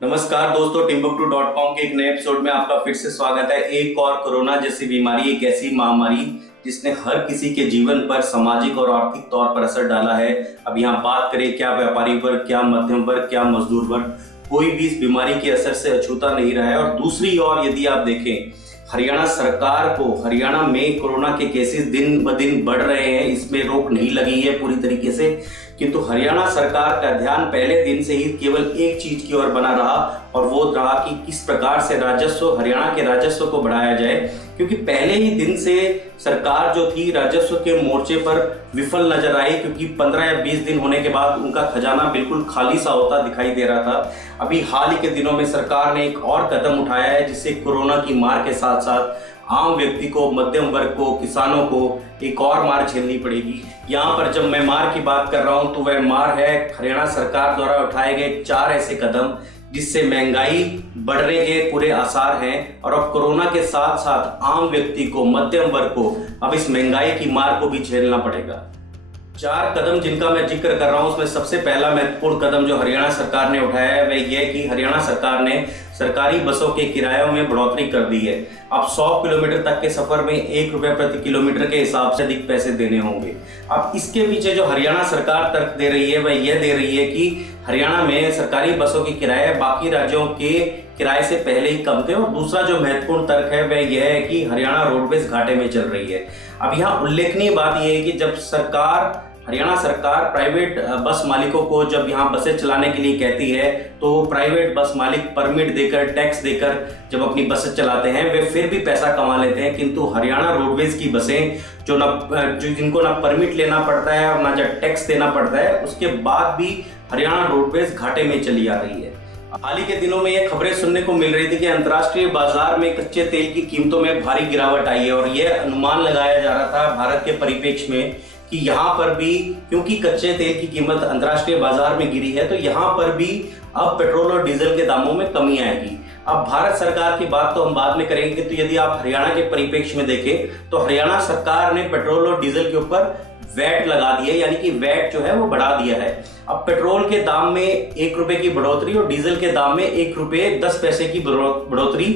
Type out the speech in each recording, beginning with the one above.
नमस्कार दोस्तों, timbuktu.com के एक नए एपिसोड में आपका फिर से स्वागत है। एक और कोरोना जैसी बीमारी, एक ऐसी महामारी जिसने हर किसी के जीवन पर सामाजिक और आर्थिक तौर पर असर डाला है। अब यहाँ बात करें क्या व्यापारी वर्ग, क्या मध्यम वर्ग, क्या मजदूर वर्ग, कोई भी इस बीमारी के असर से अछूता नहीं रहा है। और दूसरी ओर यदि आप देखें हरियाणा सरकार को, हरियाणा में कोरोना के केसेस दिन ब दिन बढ़ रहे हैं, इसमें रोक नहीं लगी है पूरी तरीके से, किंतु हरियाणा सरकार का ध्यान पहले दिन से ही केवल एक चीज की ओर बना रहा और वो रहा कि किस प्रकार से राजस्व, हरियाणा के राजस्व को बढ़ाया जाए। क्योंकि पहले ही दिन से सरकार जो थी राजस्व के मोर्चे पर विफल नजर आई, क्योंकि 15 या 20 दिन होने के बाद उनका खजाना बिल्कुल खाली सा होता दिखाई दे रहा था। अभी हाल ही के दिनों में सरकार ने एक और कदम उठाया है जिससे कोरोना की मार के साथ साथ आम व्यक्ति को, मध्यम वर्ग को, किसानों को एक और मार झेलनी पड़ेगी। यहाँ पर जब मैं मार की बात कर रहा हूँ तो वह मार है हरियाणा सरकार द्वारा उठाए गए 4 ऐसे कदम जिससे महंगाई बढ़ने के पूरे आसार हैं। और अब कोरोना के साथ साथ आम व्यक्ति को, मध्यम वर्ग को अब इस महंगाई की मार को भी झेलना पड़ेगा। 4 कदम जिनका मैं जिक्र कर रहा हूं उसमें सबसे पहला महत्वपूर्ण कदम जो हरियाणा सरकार ने उठाया है वह यह कि हरियाणा सरकार ने सरकारी बसों के किरायों में बढ़ोतरी कर दी है। अब 100 किलोमीटर तक के सफर में 1 रुपये प्रति किलोमीटर के हिसाब से अधिक पैसे देने होंगे। अब इसके पीछे जो हरियाणा सरकार तर्क दे रही है वह यह दे रही है कि हरियाणा में सरकारी बसों के किराए बाकी राज्यों के किराए से पहले ही कम थे। और दूसरा जो महत्वपूर्ण तर्क है वह यह है कि हरियाणा रोडवेज घाटे में चल रही है। अब यहाँ उल्लेखनीय बात यह है कि जब हरियाणा सरकार प्राइवेट बस मालिकों को जब यहाँ बसें चलाने के लिए कहती है तो प्राइवेट बस मालिक परमिट देकर, टैक्स देकर जब अपनी बसें चलाते हैं वे फिर भी पैसा कमा लेते हैं। किंतु हरियाणा रोडवेज की बसें जिनको ना परमिट लेना पड़ता है और ना जब टैक्स देना पड़ता है, उसके बाद भी हरियाणा रोडवेज घाटे में चली आ रही है। हाल ही के दिनों में ये खबरें सुनने को मिल रही थी कि अंतर्राष्ट्रीय बाजार में कच्चे तेल की कीमतों में भारी गिरावट आई है और यह अनुमान लगाया जा रहा था भारत के परिप्रेक्ष्य में कि यहाँ पर भी, क्योंकि कच्चे तेल की कीमत अंतर्राष्ट्रीय बाजार में गिरी है, तो यहाँ पर भी अब पेट्रोल और डीजल के दामों में कमी आएगी। अब भारत सरकार की बात तो हम बाद में करेंगे, तो यदि आप हरियाणा के परिप्रेक्ष्य में देखें तो हरियाणा सरकार ने पेट्रोल और डीजल के ऊपर वैट लगा दी है, यानी कि वैट जो है वो बढ़ा दिया है। अब पेट्रोल के दाम में 1 रुपए की बढ़ोतरी और डीजल के दाम में 1 रुपए 10 पैसे की बढ़ोतरी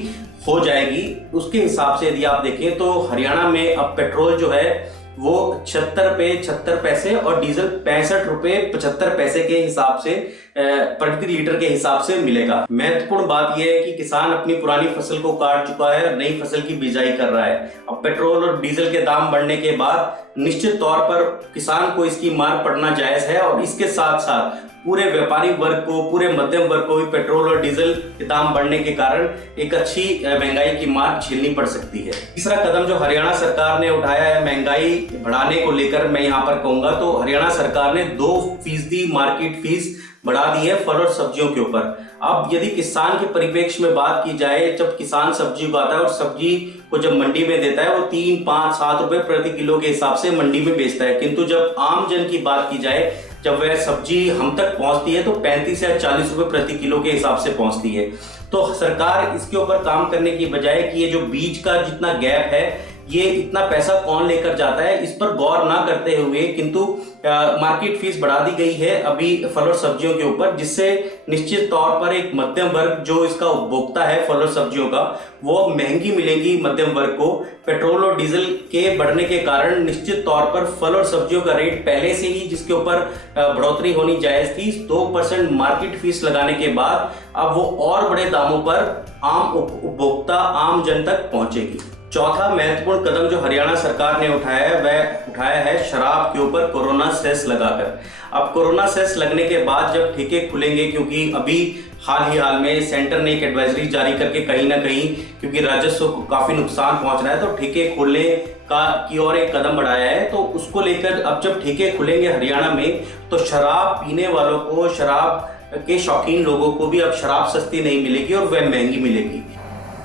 हो जाएगी। उसके हिसाब से यदि आप देखें तो हरियाणा में अब पेट्रोल जो है वो 76 रुपए 76 पैसे और डीजल 65 रुपए 75 पैसे के हिसाब से प्रति लीटर के हिसाब से मिलेगा। महत्वपूर्ण बात यह है कि किसान अपनी पुरानी फसल को काट चुका है और नई फसल की बिजाई कर रहा है। अब पेट्रोल और डीजल के दाम बढ़ने के बाद निश्चित तौर पर किसान को इसकी मार पड़ना जायज है और इसके साथ साथ पूरे व्यापारी वर्ग को, पूरे मध्यम वर्ग को भी पेट्रोल और डीजल के दाम बढ़ने के कारण एक अच्छी महंगाई की मार झेलनी पड़ सकती है। तीसरा कदम जो हरियाणा सरकार ने उठाया है महंगाई बढ़ाने को लेकर, मैं यहाँ पर कहूंगा तो हरियाणा सरकार ने 2% मार्केट फीस बढ़ा दी है फल और सब्जियों के ऊपर। अब यदि किसान के परिप्रेक्ष्य में बात की जाए, जब किसान सब्जी उगाता है और सब्जी को जब मंडी में देता है वो 3, 5, 7 रुपए प्रति किलो के हिसाब से मंडी में बेचता है, किंतु जब आम जन की बात की जाए, जब वह सब्जी हम तक पहुंचती है तो 35 या 40 रुपए प्रति किलो के हिसाब से पहुंचती है। तो सरकार इसके ऊपर काम करने की बजाय कि ये जो बीज का जितना गैप है, ये इतना पैसा कौन लेकर जाता है, इस पर गौर ना करते हुए किंतु मार्केट फीस बढ़ा दी गई है अभी फल और सब्जियों के ऊपर, जिससे निश्चित तौर पर एक मध्यम वर्ग जो इसका उपभोक्ता है फल और सब्जियों का, वो महंगी मिलेगी मध्यम वर्ग को। पेट्रोल और डीजल के बढ़ने के कारण निश्चित तौर पर फल और सब्जियों का रेट पहले से ही जिसके ऊपर बढ़ोतरी होनी जायज थी, 2% मार्केट फीस लगाने के बाद अब वो और बड़े दामों पर आम उपभोक्ता, आम जन तक पहुंचेगी। चौथा महत्वपूर्ण कदम जो हरियाणा सरकार ने उठाया है वह उठाया है शराब के ऊपर कोरोना सेस लगाकर। अब कोरोना सेस लगने के बाद जब ठेके खुलेंगे, क्योंकि अभी हाल में सेंटर ने एक एडवाइजरी जारी करके कहीं ना कहीं, क्योंकि राजस्व को काफी नुकसान पहुंच रहा है, तो ठेके खोलने की ओर एक कदम बढ़ाया है। तो उसको लेकर अब जब ठेके खुलेंगे हरियाणा में तो शराब पीने वालों को, शराब के शौकीन लोगों को भी अब शराब सस्ती नहीं मिलेगी और वह महंगी मिलेगी।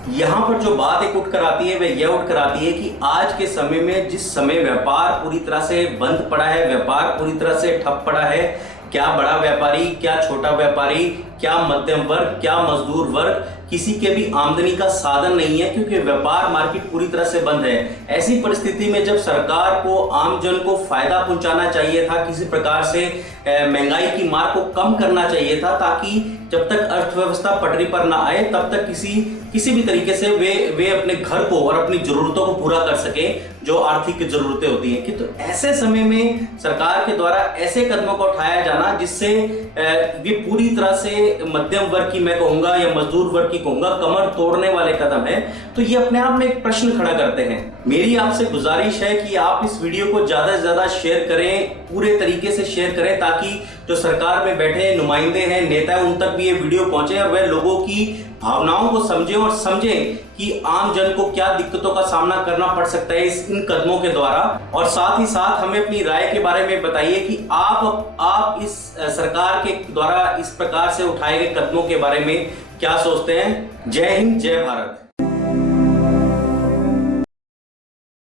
यहाँ पर जो बात एक उठ कर आती है वह यह उठ कर आती है कि आज के समय में जिस समय व्यापार पूरी तरह से बंद पड़ा है, व्यापार पूरी तरह से ठप पड़ा है, क्या बड़ा व्यापारी, क्या छोटा व्यापारी, क्या मध्यम वर्ग, क्या मजदूर वर्ग, किसी के भी आमदनी का साधन नहीं है, क्योंकि व्यापार मार्केट पूरी तरह से बंद है। ऐसी परिस्थिति में जब सरकार को आमजन को फायदा पहुंचाना चाहिए था, किसी प्रकार से महंगाई की मार को कम करना चाहिए था, ताकि जब तक अर्थव्यवस्था पटरी पर ना आए तब तक किसी भी तरीके से वे अपने घर को और अपनी जरूरतों को पूरा कर सकें, जो आर्थिक जरूरतें होती हैं। कि तो ऐसे समय में सरकार के द्वारा ऐसे कदमों को उठाया जाना जिससे ये पूरी तरह से मध्यम वर्ग की, मैं कहूंगा, या मजदूर वर्ग की कहूंगा, कमर तोड़ने वाले कदम है, तो ये अपने आप में एक प्रश्न खड़ा करते हैं। मेरी आपसे गुजारिश है कि आप इस वीडियो को ज्यादा से ज्यादा शेयर करें, पूरे तरीके से शेयर करें, ताकि जो सरकार में बैठे नुमाइंदे हैं, नेता हैं, उन तक भी ये वीडियो पहुंचे और वह लोगों की भावनाओं को समझें और समझें कि आम जन को क्या दिक्कतों का सामना करना पड़ सकता है इन कदमों के द्वारा। और साथ ही साथ हमें अपनी राय के बारे में बताइए कि आप इस सरकार के द्वारा इस प्रकार से उठाए गए कदमों के बारे में क्या सोचते हैं। जय हिंद, जय भारत।